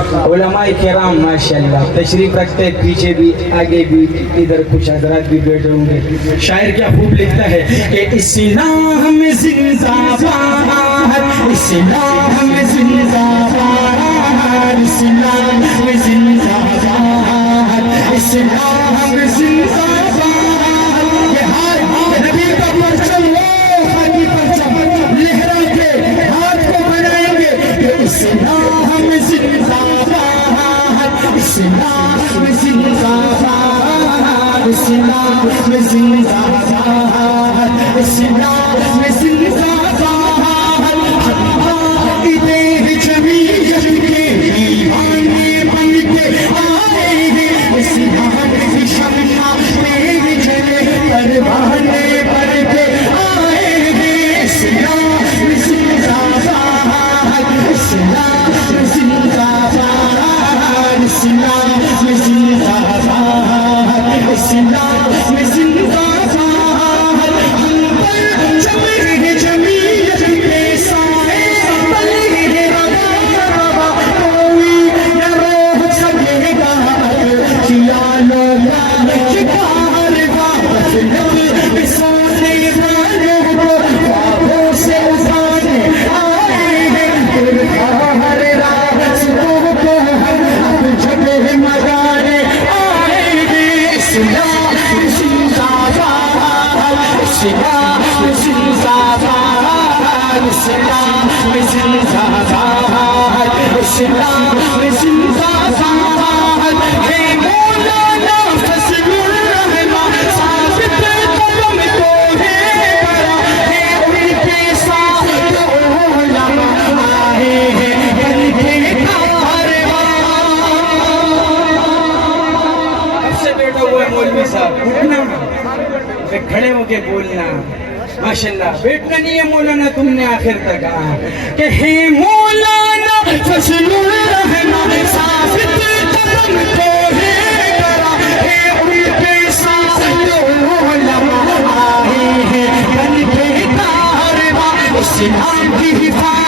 उलमाए किराम माशाल्लाह तशरीफ रखते हैं, पीछे भी आगे भी, इधर कुछ हजरात भी बैठे होंगे। शायर क्या खूब लिखता है कि इस्लाम जिंदाबाद, इस्लाम जिंदाबाद, इस्लाम जिंदाबाद, इस्लाम जिंदाबाद। ये हाथ नबी का परचम लो, हाथी परचम लहरा के हाथ को बनाएंगे कि इस्लाम जिंदाबाद, इस्लाम जिंदाबाद, इस्लाम जिंदाबाद, इस्लाम जिंदाबाद। इधे जमीयत के दीवाने बन के आए हैं, इस्लाम की शम्मा में जले परवाने बन के आए हैं। इस्लाम जिंदाबाद, इस्लाम जिंदाबाद, इस्लाम जिंदाबाद, इस्लाम जिंदाबाद। हम पर जमीन जमीयत के साए तले रवा रवा, कोई न रोक सकेगा किया लोगा कारवा। नबी सोने वालों को ख्वाबों से उठाने आए हैं, हर रास्तों को हम अब जगह मगाने आए हैं। इस्लाम जिंदाबाद, इस्लाम जिंदाबाद, इस्लाम जिंदाबाद, इस्लाम जिंदाबाद। हे मौलाना फजलुर रहमान साबित कदम को है बड़ा, हे उनके साथ उलमा आए हैं बन के कारवां। अब से बैठा हुआ है मौलवी साहब, उठना खड़े होके बोलना। माशाल्लाह बैठना नहीं है मौलाना, तुमने आखिर तक कहा कि हे मौलाना फजलुर रहमान साबित कदम को है बड़ा, हे उनके साथ उलमा आए हैं बन के कारवां। इस्लाम की हिफाजत